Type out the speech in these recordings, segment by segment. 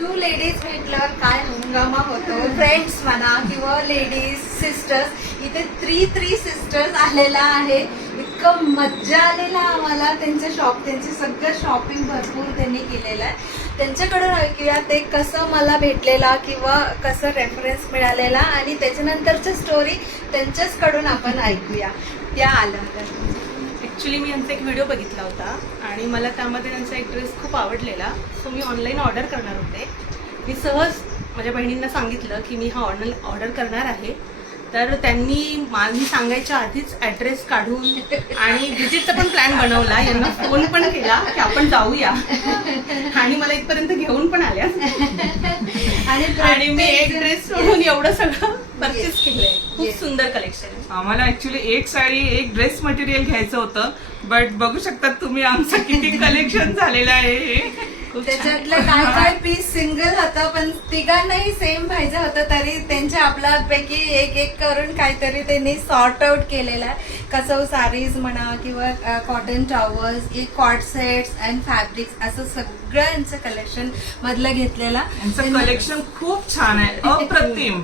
To ladies भेटल्यावर काय हंगामा होतो. फ्रेंड्स म्हणा किंवा लेडीज सिस्टर्स, इथे थ्री सिस्टर्स आलेला आहे. इतकं मज्जा आलेला आम्हाला. त्यांचे सगळं शॉपिंग भरपूर त्यांनी केलेलं आहे. त्यांच्याकडून ऐकूया ते कसं मला भेटलेला किंवा कसं रेफरन्स मिळालेला आणि त्याच्यानंतरची स्टोरी त्यांच्याचकडून आपण ऐकूया. त्या आल्या तर ॲक्च्युली मी यांचा एक व्हिडिओ बघितला होता आणि मला त्यामध्ये त्यांचा एक ड्रेस खूप आवडलेला. सो मी ऑनलाईन ऑर्डर करणार होते. मी सहज माझ्या बहिणींना सांगितलं की मी हा ऑर्डर करणार आहे. तर त्यांनी मी सांगायच्या आधीच ॲड्रेस काढून आणि व्हिजिटचा पण प्लॅन बनवला. यांना फोन पण केला की आपण जाऊया आणि मला इथपर्यंत घेऊन पण आल्या. आणि मी एक ड्रेस सोडून एवढं सगळं परचेस केलंय. खूप सुंदर कलेक्शन आहे. आम्हाला ऍक्च्युली एक साडी एक ड्रेस मटेरियल घ्यायचं होतं, बट बघू शकतात तुम्ही आमचं किती कलेक्शन झालेलं आहे. त्याच्यातलं काय पीस सिंगल होतं पण तिघांनाही सेम पाहिजे होतं. तरी त्यांच्या आपल्यापैकी एक करून काहीतरी त्यांनी सॉर्ट आउट केलेलं आहे. कसं साडीज म्हणा किंवा cotton towels, cot sets and fabrics असं सगळं यांचं कलेक्शन मधलं घेतलेलं. यांचं कलेक्शन खूप छान आहे, अप्रतिम.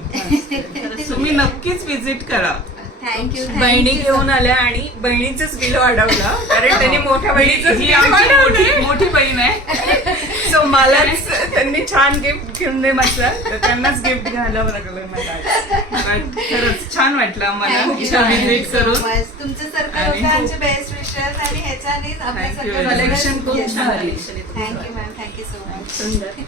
तुम्ही नक्कीच व्हिजिट करा. थँक्यू. बहिणी घेऊन आल्या आणि बहिणीचंच बिल वाढवलं कारण त्यांनी मोठ्या बहिणीचं ही आमची मोठी बहीण आहे. सो मलाच त्यांनी छान गिफ्ट घेऊन दे म्हटलं तर त्यांनाच गिफ्ट घ्यायला लागलं मला. But खरंच छान वाटलं आम्हाला इथं Thank you व्हिजिट so करून. much. तुमच्यासारखं लोकांचे बेस्ट विशेस आणि ह्याच्यानेच आपल्या Thank you. सगळं कलेक्शन खूप छान आहे. Thank you ma'am. Thank you so much. सुंदर.